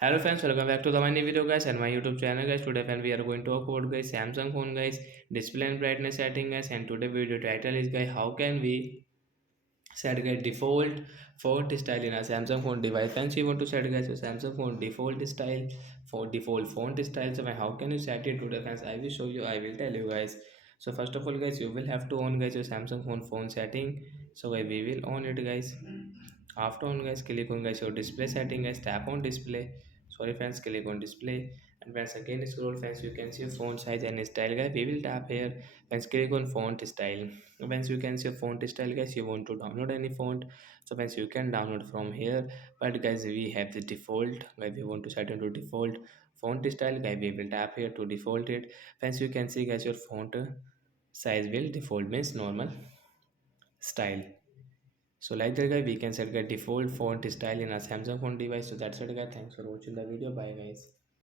Hello friends, welcome back to the my new video guys and my YouTube channel guys. Today friend we are going to talk about guys Samsung phone guys, display and brightness setting guys, and today video title is guys how can we set guys default font style in a Samsung phone device. Friends, you want to set guys your Samsung phone default style for default font style. So how can you set it today friends? I will show you. I will tell you guys. So first of all guys, you will have to on guys your Samsung phone setting. So we will on it guys. After on guys, click on guys your display setting guys, tap on display. Sorry friends, click on display, and once again scroll friends, you can see your font size and style guys. We will tap here. Once click on font style. Once you can see your font style guys, you want to download any font, so once you can download from here. But guys, we have the default guys, we want to set into default font style guys. We will tap here to default it. Once you can see guys, your font size will default means normal style. So like that guy, we can set the default font style in a Samsung phone device. So that's it guys. Thanks for watching the video. Bye guys.